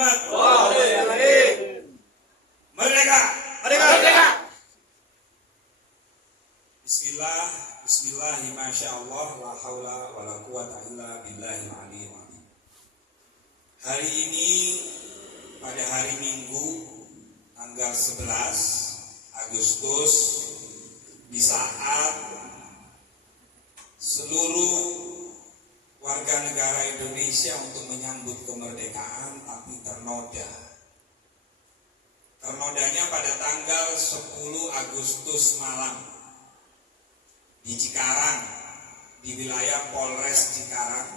Muhammad. Merdeka. Bismillah, masya Allah, la haula wa la quwata illa billahil aliyyil azim. Hari ini pada hari Minggu tanggal 11 Agustus, di saat seluruh warga negara Indonesia untuk menyambut kemerdekaan tapi ternodanya pada tanggal 10 Agustus malam di Cikarang, di wilayah Polres Cikarang,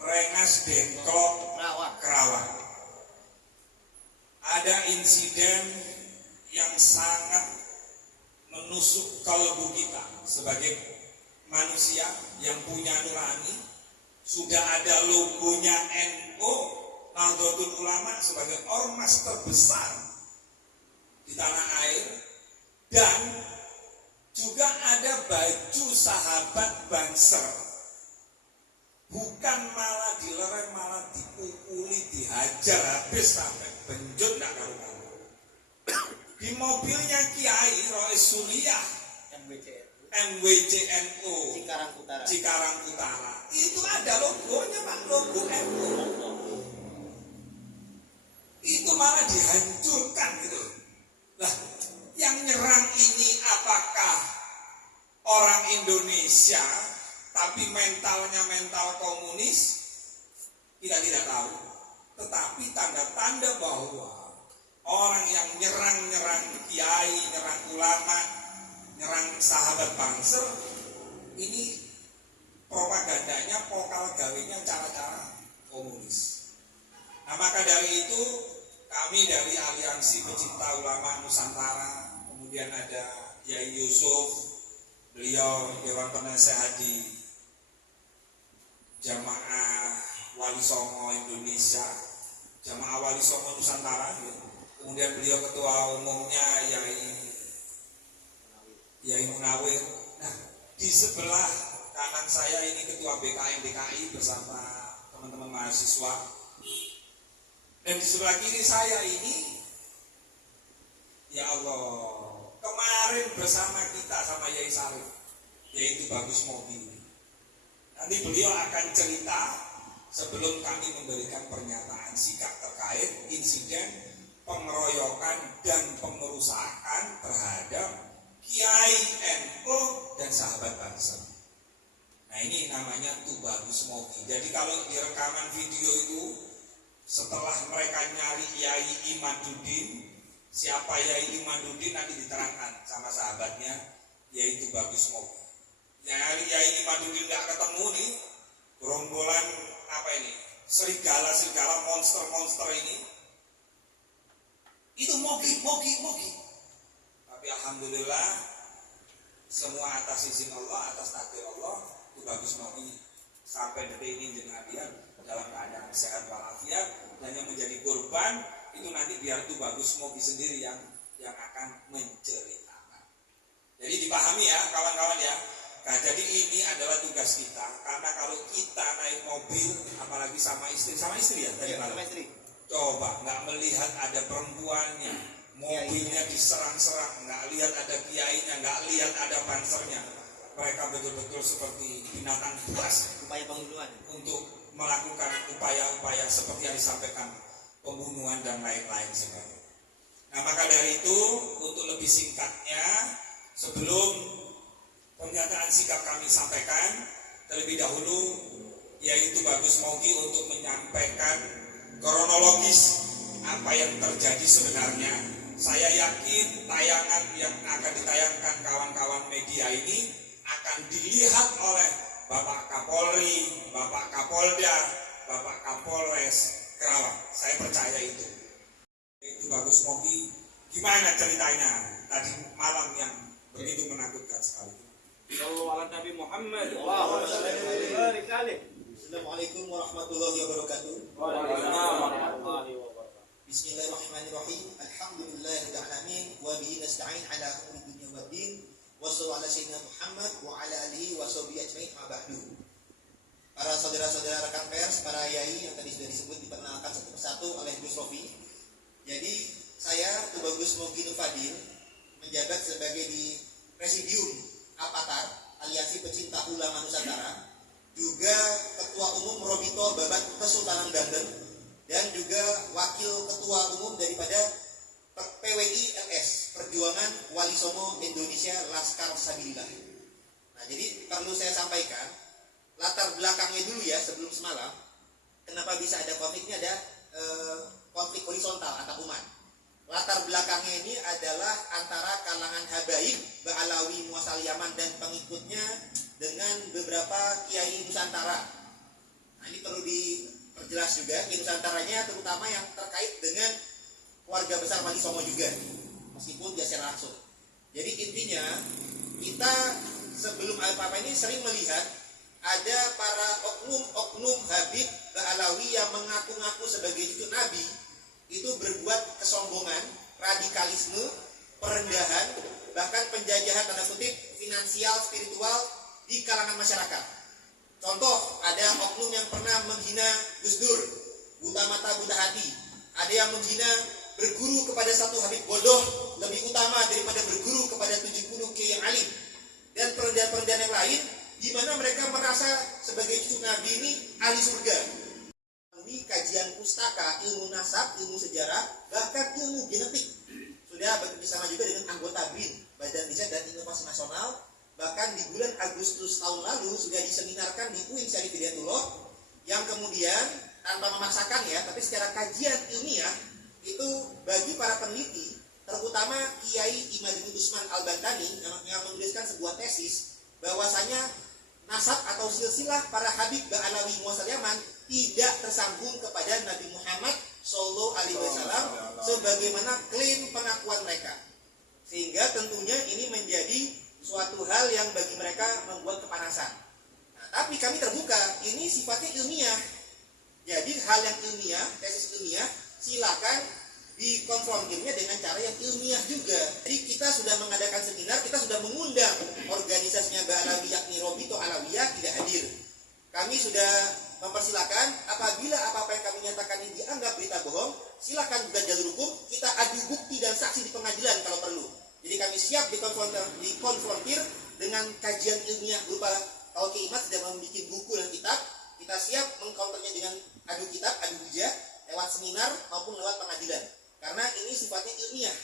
Rengas Dengklok Kerawang. Ada insiden yang sangat menusuk kalbu kita sebagai manusia yang punya nurani. Sudah ada logonya NU, Nahdlatul Ulama, sebagai ormas terbesar di tanah air, dan juga ada baju sahabat Banser. Bukan malah dilereng, malah dipukuli, dihajar habis sampai benjut nggak karu-karu. Di mobilnya Kiai Rois Suliyah MWCNU Cikarang Utara itu ada logonya, Pak, logo NU. Itu malah dihancurkan gitu. Lah, yang nyerang ini apakah orang Indonesia tapi mentalnya mental komunis? Kita tidak tahu. Tetapi tanda-tanda bahwa orang yang nyerang kiai, nyerang ulama, nyerang sahabat Banser, ini propagandanya, pokal gawenya cara-cara komunis. Nah, maka dari itu kami dari Aliansi Pecinta Ulama Nusantara, kemudian ada Yai Yusuf, beliau Dewan Penasehat di Jamaah Wali Songo Indonesia, Jamaah Wali Songo Nusantara, kemudian beliau ketua umumnya Yai Munawir. Nah, di sebelah kanan saya ini ketua BKM DKI bersama teman-teman mahasiswa. Dan di sebelah kiri saya ini, ya Allah, kemarin bersama kita sama Yai Sarif, yaitu Bagus Mobi. Nanti beliau akan cerita sebelum kami memberikan pernyataan sikap terkait insiden pengeroyokan dan pengerusakan terhadap Kiai NU dan sahabat Banser. Nah, ini namanya tuh Bagus Mobi. Jadi kalau di rekaman video itu, setelah mereka nyari Yai Imaduddin, siapa Yai Imaduddin nanti diterangkan sama sahabatnya, yaitu Bagus Mobi. Nyari Yai Imaduddin nggak ketemu nih, gerombolan apa ini, serigala monster ini, itu Mogi. Tapi alhamdulillah semua atas izin Allah, atas takdir Allah, itu Bagus Mobi sampai detik ini dengan dia dalam keadaan sehat walafiat. Dan yang menjadi korban itu nanti biar itu Bagus Mobi sendiri yang akan menceritakan. Jadi dipahami ya kawan-kawan ya. Nah, jadi ini adalah tugas kita, karena kalau kita naik mobil, apalagi sama istri ya tadi malam. Coba nggak melihat ada perempuannya, mobilnya diserang-serang, nggak lihat ada kiainya, nggak lihat ada bansernya. Mereka betul-betul seperti binatang buas. Upaya pembunuhan untuk melakukan upaya-upaya seperti yang disampaikan, pembunuhan dan lain-lain sebagainya. Nah, maka dari itu untuk lebih singkatnya, sebelum pernyataan sikap kami sampaikan, terlebih dahulu yaitu Bagus Mogi untuk menyampaikan kronologis apa yang terjadi sebenarnya. Saya yakin tayangan yang akan ditayangkan kawan-kawan media ini akan dilihat oleh Bapak Kapolri, Bapak Kapolda, Bapak Kapolres Kerawang. Saya percaya itu. Itu Bagus Mogi. Gimana ceritanya tadi malam yang begitu menakutkan sekali? Sallallahu ala Nabi Muhammad. Assalamualaikum warahmatullahi wabarakatuh. Bismillahirrahmanirrahim. Alhamdulillahirabbil alamin wa bihi nasta'in ala umuri dunya waddin. Wassallallahu ala sayyidina Muhammad wa ala alihi wa sahbihi ajmain. Ma ba'du. para saudara-saudara rekan pers, para yai yang tadi sudah disebut diperkenalkan satu persatu oleh Gus Rofi. Jadi saya Tubagus Moginu Fadil menjabat sebagai di Presidium Apatar Aliansi Pecinta Ulama Nusantara, juga Ketua Umum Robito Babat Kesultanan Banten, dan juga Wakil Ketua Umum daripada PWI LS Perjuangan Wali Songo Indonesia Laskar Sabilillah. Nah, jadi perlu saya sampaikan latar belakangnya dulu ya sebelum semalam. Kenapa bisa ada konfliknya? Ada konflik horizontal antar umat. Latar belakangnya ini adalah antara kalangan habaib Ba'alawi Muasal Yaman dan pengikutnya dengan beberapa kiai Nusantara. Nah, ini perlu diperjelas juga kiai Nusantaranya, terutama yang terkait dengan keluarga besar Wali Songo juga, meskipun tidak secara langsung. Jadi intinya kita sebelum apa-apa ini sering melihat ada para oknum Habib Ba'alawi yang mengaku-ngaku sebagai cucu Nabi itu berbuat kesombongan, radikalisme, perendahan, bahkan penjajahan tanda kutip finansial, spiritual di kalangan masyarakat. Contoh, ada oknum yang pernah menghina Gus Dur, buta mata buta hati. Ada yang menghina berguru kepada satu Habib bodoh lebih utama daripada berguru kepada 70 kiai yang alim. Dan perendahan-perendahan yang lain di mana mereka merasa sebagai cucu Nabi ini ahli surga. Ini kajian pustaka, ilmu nasab, ilmu sejarah, bahkan ilmu genetik. Sudah bekerjasama juga dengan anggota BRIN, Badan Riset dan Inovasi Nasional. Bahkan di bulan Agustus tahun lalu sudah diseminarkan di UIN Syarif Hidayatullah, yang kemudian tanpa memaksakan ya, tapi secara kajian ilmiah itu bagi para peneliti, terutama Kiai Imaduddin Usman Al-Bantani yang menuliskan sebuah tesis bahwasanya nasab atau silsilah para Habib Ba'alawi Muasal Yaman tidak tersambung kepada Nabi Muhammad Sallallahu Alaihi Wasallam sebagaimana klaim pengakuan mereka, sehingga tentunya ini menjadi suatu hal yang bagi mereka membuat kepanasan. Nah, tapi kami terbuka, ini sifatnya ilmiah. Jadi hal yang ilmiah, tesis ilmiah, silakan dikonfrontirnya dengan cara yang ilmiah juga. Jadi kita sudah mengadakan seminar, kita sudah mengundang organisasinya Ba'alawi yakni Robito Alawiyah tidak hadir. Kami sudah mempersilakan apabila apa-apa yang kami nyatakan ini dianggap berita bohong, silakan juga jalur hukum, kita adu bukti dan saksi di pengadilan kalau perlu. Jadi kami siap dikonfrontir dengan kajian ilmiah berupa kalau Ki Imat sudah membuat buku dan kitab, kita siap mengcounternya dengan adu kitab, adu hujah lewat seminar maupun lewat pengadilan. Karena ini sifatnya ilmiah,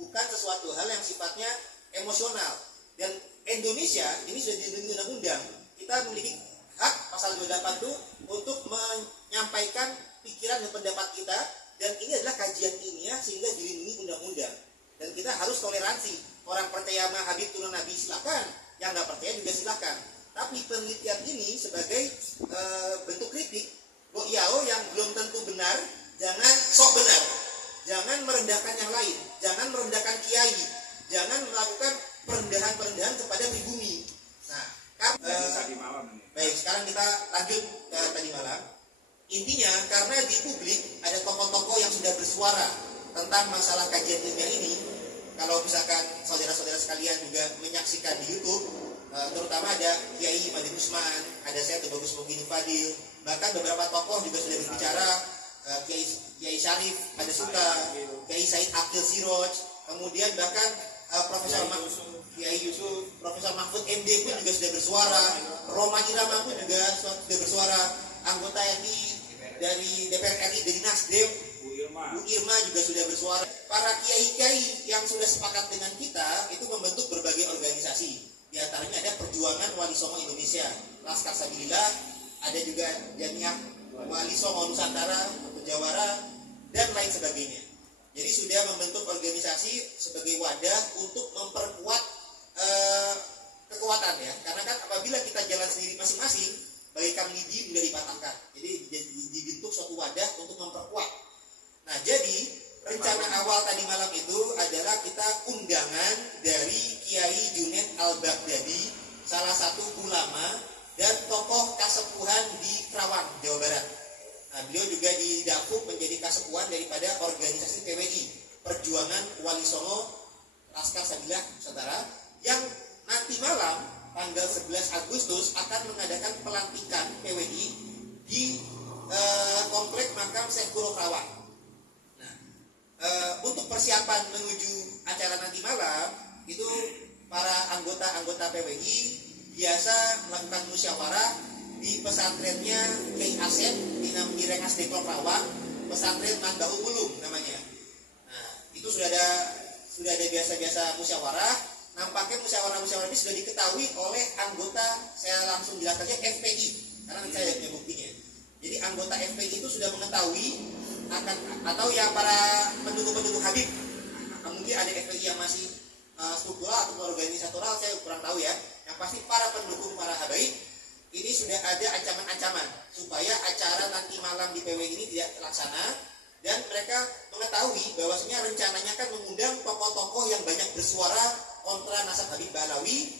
bukan sesuatu hal yang sifatnya emosional. Dan Indonesia ini sudah dilindungi undang-undang. Kita memiliki hak pasal 28 itu untuk menyampaikan pikiran dan pendapat kita, dan ini adalah kajian ilmiah sehingga dilindungi undang-undang. Dan kita harus toleransi. Orang percaya sama Habib turun Nabi silakan, yang nggak percaya juga silakan. Tapi penelitian ini sebagai bentuk kritik, Yao yang belum tentu benar, jangan sok benar. Jangan merendahkan yang lain, jangan merendahkan kiai, jangan melakukan perendahan-perendahan kepada pribumi. Nah, tadi malam ini. Baik, sekarang kita lanjut ke tadi malam. Intinya karena di publik ada tokoh-tokoh yang sudah bersuara tentang masalah kajian ilmiah ini. Kalau misalkan saudara-saudara sekalian juga menyaksikan di YouTube, terutama ada Kiai Imaduddin Usman, ada saya Tubagus Moginu Fadil, bahkan beberapa tokoh juga sudah berbicara. Kiai Syarif ada suka, Kiai Said Akil Siroj, kemudian bahkan Profesor Kiai Yusuf, Profesor Mahfud MD pun juga sudah bersuara, Roma Irama pun juga sudah bersuara, anggota RI dari DPR RI dari Nasdem, Bu Irma juga sudah bersuara. Para kiai-kiai yang sudah sepakat dengan kita itu membentuk berbagai organisasi. Di antaranya ada Perjuangan Wali Songo Indonesia, Laskar Sabilillah, ada juga Jamiah Wali Songo Nusantara, Jawara, dan lain sebagainya. Jadi sudah membentuk organisasi sebagai wadah untuk memperkuat kekuatan ya. Karena kan apabila kita jalan sendiri masing-masing, bagaikan lidi mudah dipatahkan. Jadi dibentuk suatu wadah untuk memperkuat. Nah, jadi rencana awal tadi malam itu adalah kita undangan dari Kiai Junaid Al-Baghdadi, salah satu ulama dan tokoh kasepuhan di Kerawang, Jawa Barat. Nah, beliau juga didapuk menjadi kasepuhan daripada organisasi PWI, Perjuangan Wali Songo Laskar Sabilillah Nusantara, yang nanti malam tanggal 11 Agustus akan mengadakan pelantikan PWI di komplek makam Syekh Guru Karawang. Nah, untuk persiapan menuju acara nanti malam itu para anggota-anggota PWI biasa melakukan musyawarah di pesantrennya Kiai Asep di Rengas Dengklok Karawang, pesantren Mandaul Ulum namanya. Nah, itu sudah ada biasa-biasa musyawarah. Nampaknya musyawarah-musyawarah ini sudah diketahui oleh anggota, saya langsung jelaskannya FPI, karena nanti saya punya buktinya. Jadi anggota FPI itu sudah mengetahui akan, atau ya para pendukung-pendukung Habib. Mungkin ada FPI yang masih struktural atau organisatoral, saya kurang tahu ya. Yang pasti para pendukung para Habaib ini sudah ada ancaman-ancaman supaya acara nanti malam di PW ini tidak terlaksana, dan mereka mengetahui bahwasanya rencananya kan mengundang tokoh-tokoh yang banyak bersuara kontra nasab Habib Ba'alawi,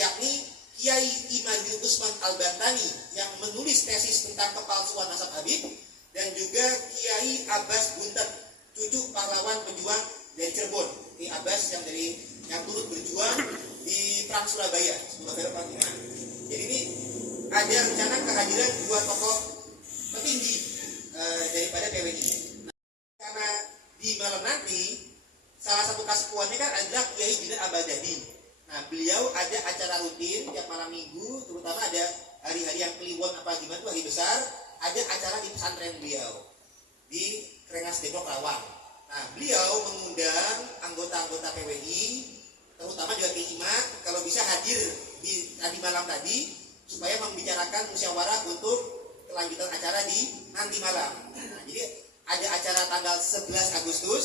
yakni Kiai Imaduddin Usman Al-Bantani yang menulis tesis tentang kepalsuan nasab Habib, dan juga Kiai Abbas Buntet, cucu pahlawan pejuang dari Cirebon, Kiai Abbas yang turut berjuang di Perang Surabaya 10 November 45. Jadi ini ada rencana kehadiran dua tokoh petinggi daripada PWI. Nah, karena di malam nanti salah satu kasepuannya kan adalah Kiai Junaid Abadadi. Nah, beliau ada acara rutin tiap malam minggu, terutama ada hari-hari yang kliwon apa gimana tuh hari besar, ada acara di pesantren beliau di Rengas Dengklok Karawang. Nah, beliau mengundang anggota-anggota PWI, terutama juga Kiai Imat, kalau bisa hadir di tadi malam tadi supaya membicarakan musyawarah untuk kelanjutan acara di nanti malam. Nah, jadi ada acara tanggal 11 Agustus,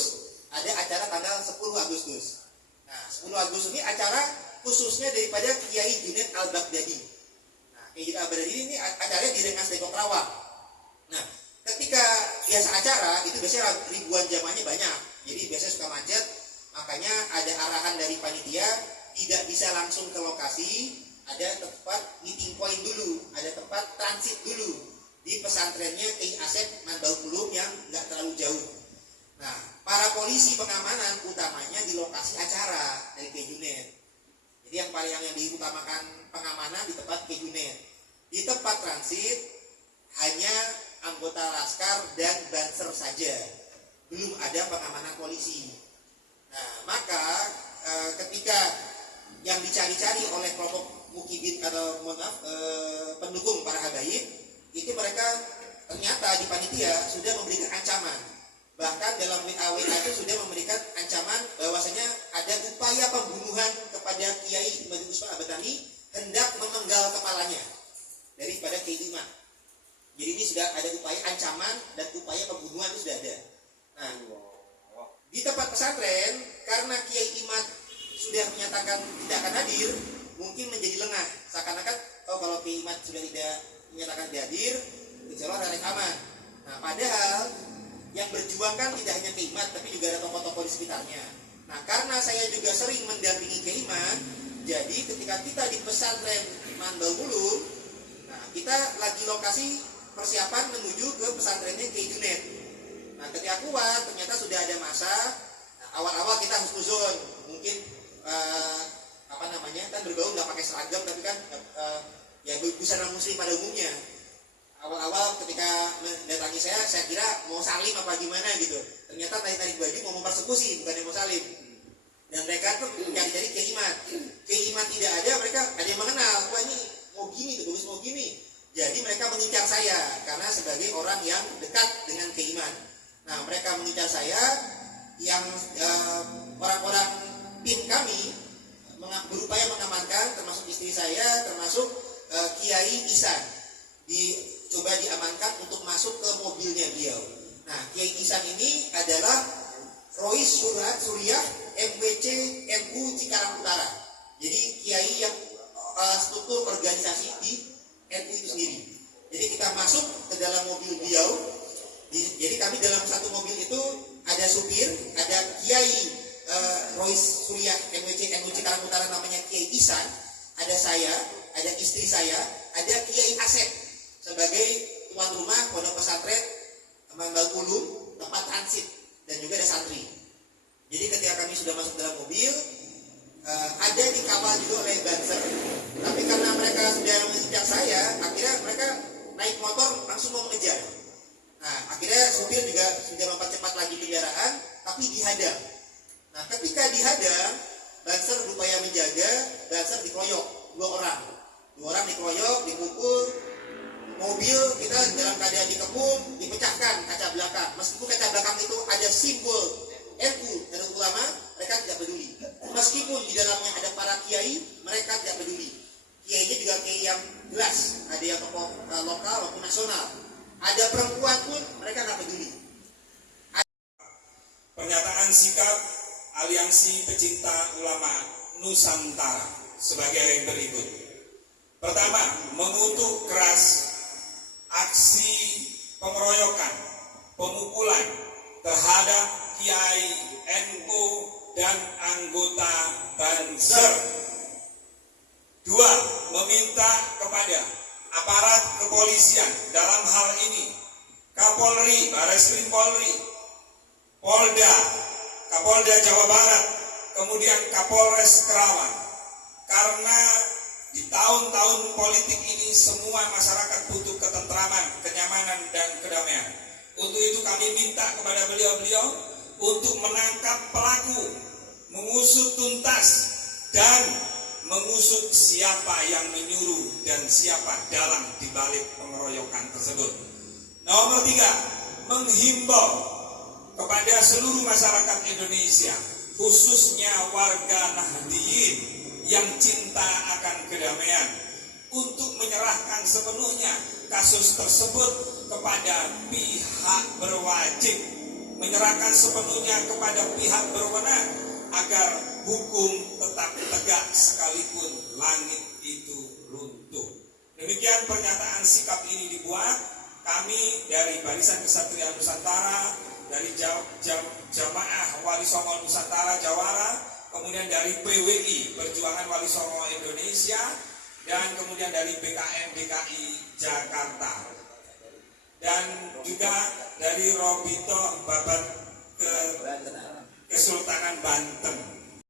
ada acara tanggal 10 Agustus. Nah, 10 Agustus ini acara khususnya daripada Kiai Junaid Al-Baghdadi. Nah, Kiai Junaid Al-Baghdadi ini acaranya di Rengas Dengklok Karawang. Nah, ketika biasa acara itu biasanya ribuan jamaahnya banyak, jadi biasanya suka macet. Makanya ada arahan dari panitia tidak bisa langsung ke lokasi, ada tempat meeting point dulu, ada tempat transit dulu di pesantrennya Kiai Asep Mandaul Ulum yang nggak terlalu jauh. Nah, para polisi pengamanan utamanya di lokasi acara dari Kiai Junaid. Jadi yang diutamakan pengamanan di tempat Kiai Junaid. Di tempat transit hanya anggota Laskar dan Banser saja, belum ada pengamanan polisi. Nah, maka ketika yang dicari-cari oleh kelompok mukibin atau pendukung para habaib, itu mereka ternyata di panitia sudah memberikan ancaman. Bahkan dalam WA itu sudah memberikan ancaman bahwasanya ada upaya pembunuhan kepada Kiai Imaduddin Usman Al-Bantani, hendak memenggal kepalanya daripada Kiai Imat. Jadi ini sudah ada upaya ancaman dan upaya pembunuhan itu sudah ada. Nah, di tempat pesantren karena Kiai Imat sudah menyatakan tidak akan hadir, mungkin menjadi lengah. Seakan-akan kalau Kiai Imat sudah tidak menyatakan tidak hadir, insya Allah ada aman. Nah, padahal yang berjuang kan tidak hanya Kiai Imat, tapi juga ada tokoh-tokoh di sekitarnya. Nah, karena saya juga sering mendampingi Kiai Imat, jadi ketika kita di pesantren Mandaul Ulum, nah kita lagi lokasi persiapan menuju ke pesantrennya Kiai Junaid. Nah, ketika keluar ternyata sudah ada masa. Nah, awal-awal kita husnuzon, mungkin kan bergaul nggak pakai seragam, tapi kan ya busana muslim pada umumnya. Awal-awal ketika mendatangi saya kira mau salim apa gimana gitu. Ternyata tarik-tarik baju mau mempersekusi, bukan yang mau salim. Dan mereka tuh mencari-cari Kiai Imat. Kiai Imat tidak ada, mereka ada yang mengenal. Wah, ini mau gini tuh, bagus mau gini. Jadi mereka mengincar saya karena sebagai orang yang dekat dengan Kiai Imat. Nah, mereka mengincar saya, yang orang-orang tim kami berupaya mengamankan, termasuk istri saya, termasuk Kiai Isan, dicoba diamankan untuk masuk ke mobilnya beliau. Nah, Kiai Isan ini adalah Rois Suriah MWC MU Cikarang Utara. Jadi Kiai yang struktur organisasi di NU itu sendiri. Jadi kita masuk ke dalam mobil beliau. Jadi kami dalam satu mobil itu ada supir, ada Kiai Rois Suriah MWC MU Cikarang Utara namanya Kiai Isan, ada saya, ada istri saya, ada Kiai Asep sebagai tuan rumah pondok pesantren Mandaul Ulum tempat transit, dan juga ada santri. Jadi ketika kami sudah masuk dalam mobil, ada dikawal juga oleh Banser Tapi karena mereka sudah menginjak saya, akhirnya mereka naik motor langsung mau mengejar. Nah, akhirnya supir juga sudah mempercepat lagi kendaraan, tapi dihadang. Nah, ketika dihadang, Banser berupaya menjaga, Banser dikeroyok, dua orang dikeroyok, dipukul. Mobil kita dalam keadaan dikepung, dipecahkan kaca belakang. Meskipun kaca belakang itu ada simbol NU dan ulama, mereka tidak peduli. Meskipun di dalamnya ada para kiai, mereka tidak peduli. Kiainya juga kiai yang jelas, ada yang tokoh lokal maupun nasional. Ada perempuan pun mereka nggak peduli. Pernyataan sikap Aliansi Pecinta Ulama Nusantara sebagai berikut. Pertama, mengutuk keras aksi pengeroyokan, pemukulan terhadap Kiai NU dan anggota Banser. Dua, meminta kepada aparat kepolisian dalam hal ini Kapolri, Bareskrim Polri, Polda, Kapolda Jawa Barat, kemudian Kapolres Kerawang, karena di tahun-tahun politik ini semua masyarakat butuh ketentraman, kenyamanan, dan kedamaian. Untuk itu kami minta kepada beliau-beliau untuk menangkap pelaku, mengusut tuntas, dan mengusut siapa yang menyuruh dan siapa dalang dibalik pengeroyokan tersebut. Nomor 3, menghimbau kepada seluruh masyarakat Indonesia, khususnya warga Nahdliyin yang cinta akan kedamaian, untuk menyerahkan sepenuhnya kasus tersebut kepada pihak berwajib, menyerahkan sepenuhnya kepada pihak berwenang agar hukum tetap tegak sekalipun langit itu runtuh. Demikian pernyataan sikap ini dibuat kami dari Barisan Kesatria Nusantara, dari Jamaah Wali Songo Nusantara Jawara, kemudian dari PWI Perjuangan Wali Songo Indonesia, dan kemudian dari BKM DKI Jakarta, dan juga dari Robito Babat Kesultanan Banten.